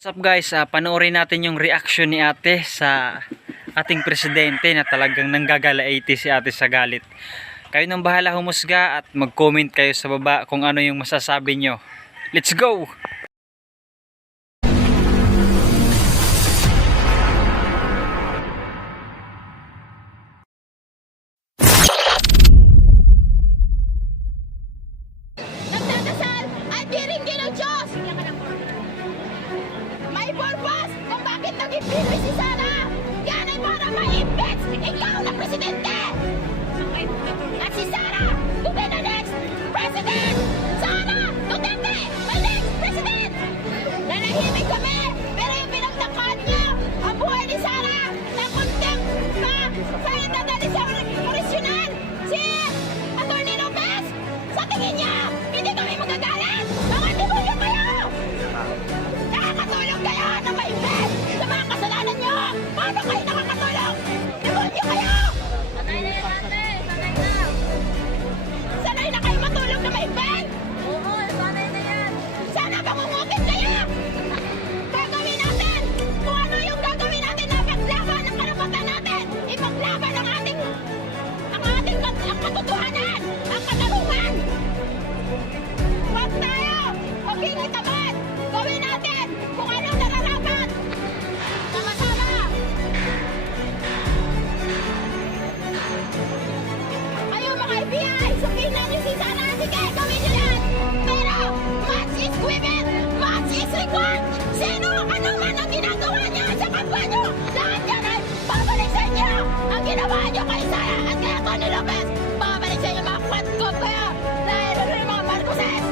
What's up guys, panoorin natin yung reaction ni ate sa ating presidente na talagang nanggagalaiti si ate sa galit. Kayo nang bahala humusga at mag-comment kayo sa baba kung ano yung masasabi nyo. Let's go! Nagdadasal at diringgin ng Diyos. May purpose kung bakit nag-impeach si Sara. Yan ay para ma-impeach ikaw na presidente. At si Sara to be the next president. Sara Duterte, the next president. Nanahimik kami, pero yung pinagtakad niyo ang buhay ni Sara na contempt pa sa dadali sa orisyon si Atty. Lopez. Sa tingin niya, hindi kami magagalit. Mga demonyo kayo! Nakakatulong kayo na ma-invest sa mga kasalanan niyo! Paano kayo nakakatulong? Demonyo kayo! Sanay na yan, ate! Sanay na! Sanay na kayo matulong na ma-invest? Oo, sanay na yan! Sana mangungukit kayo! Gagawin natin kung ano yung gagawin natin na paglaban ng karapatan natin! Ipaglaban ang ating katotohanan! Ang katarungan! Huwag tayo maging tamad! Gawin natin kung anong nararapat! Sama-sama! Kayo mga FBI! Sabihin niyo si Sara! Sige, gawin niyo yan! Pero, much is given! Much is required! Sino ano man ang ginagawa niya sa kapwa niyo! Lahat yan ay babalik sa inyo! Ang ginawa niyo kay Sara at kay Atty. Lopez! Babalik sa inyo mga kwatkop kayo! Dahil ano yung mga Marcoses!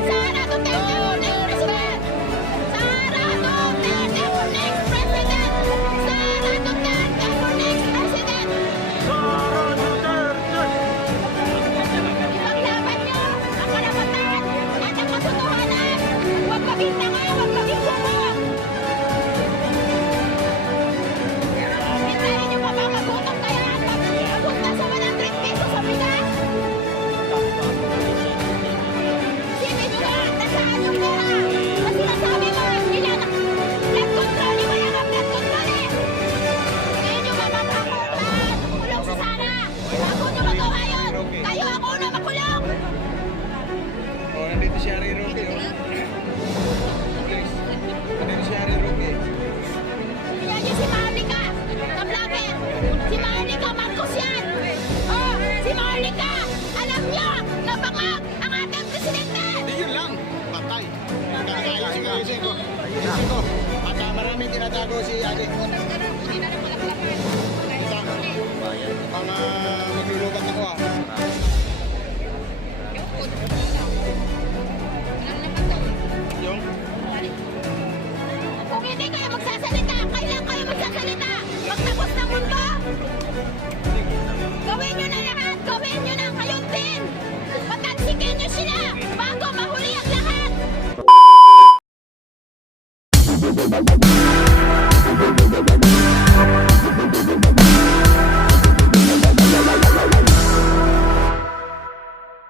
Sara Duterte for next president! Sara Duterte for next president! Sara Duterte for next president! Ipaglaban niyo ang karapatan at ang katotohanan! Huwag maging tanga, huwag maging buko! Hintayin niyo pa ba magutom kaya at pag-abot na sa 100 pesos sa bigas? Sinin niyo nga, nasaan yung pera? Na sinasabi mo, blood control, di ba yan ang blood control eh? Ngayon niyo mapapakulan, kulong sa Sara. Bago niyo magawa yun, kayo ako na makulong. Oh, nandito si Harry Roque, oh. Guys, nandito si Harry Roque. Yan yung si Marlica, na vlogger. Si Marlica Marcos yan. Oh, si Marlica, alam niyo na bangag ang ating presidente. Hindi yun lang, patay. Ayusin ko. Ayusin ko. At maraming tinatago si Ate. Ang maglulubat ako, ah.